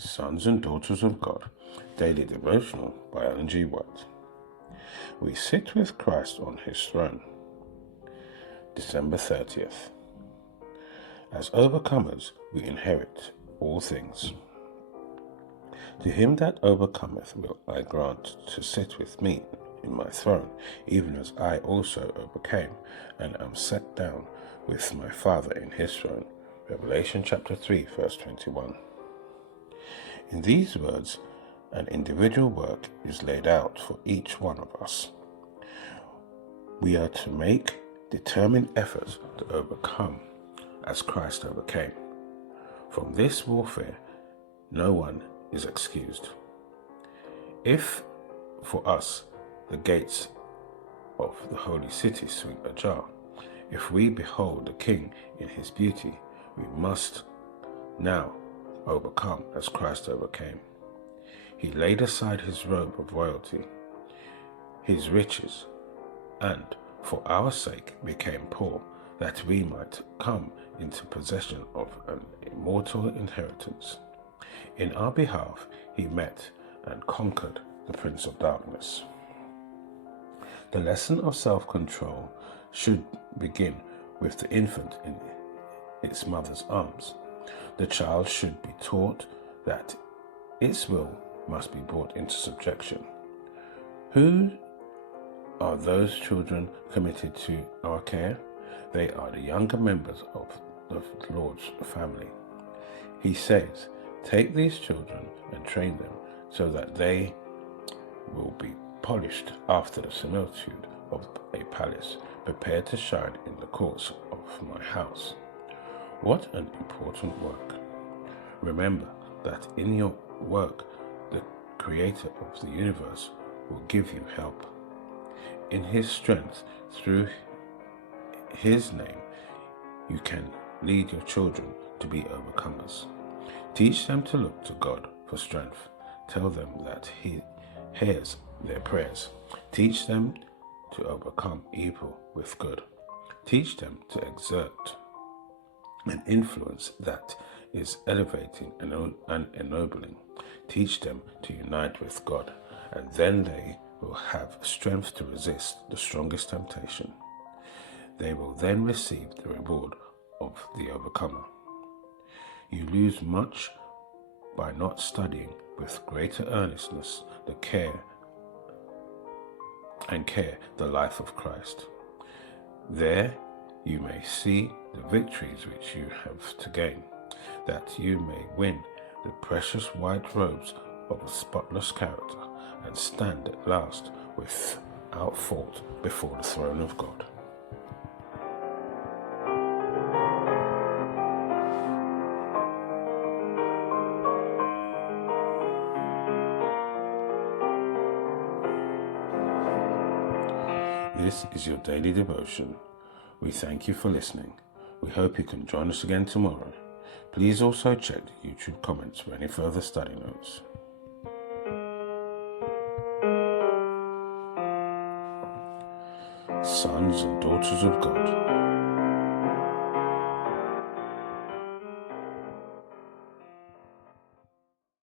Sons and Daughters of God, Daily Devotional by Ellen G. White. We sit with Christ on his throne. December 30th. As overcomers, we inherit all things. To him that overcometh will I grant to sit with me in my throne, even as I also overcame, and am set down with my Father in his throne. Revelation chapter 3, verse 21. In these words, an individual work is laid out for each one of us. We are to make determined efforts to overcome as Christ overcame. From this warfare, no one is excused. If, for us, the gates of the holy city swing ajar, if we behold the King in his beauty, we must now overcome as Christ overcame. He laid aside his robe of royalty, his riches, and for our sake became poor, that we might come into possession of an immortal inheritance. In our behalf he met and conquered the prince of darkness. The lesson of self-control should begin with the infant in its mother's arms. The child should be taught that its will must be brought into subjection. Who are those children committed to our care? They are the younger members of the Lord's family. He says, "Take these children and train them so that they will be polished after the similitude of a palace, prepared to shine in the courts of my house." What an important work. Remember that in your work, the Creator of the universe will give you help. In his strength, through his name, you can lead your children to be overcomers. Teach them to look to God for strength. Tell them that he hears their prayers. Teach them to overcome evil with good. Teach them to exert an influence that is elevating and ennobling. Teach them to unite with God, and then they will have strength to resist the strongest temptation. They will then receive the reward of the overcomer. You lose much by not studying with greater earnestness the life of Christ. There you may see the victories which you have to gain, that you may win the precious white robes of a spotless character and stand at last without fault before the throne of God. This is your daily devotion. We thank you for listening. We hope you can join us again tomorrow. Please also check the YouTube comments for any further study notes. Sons and Daughters of God.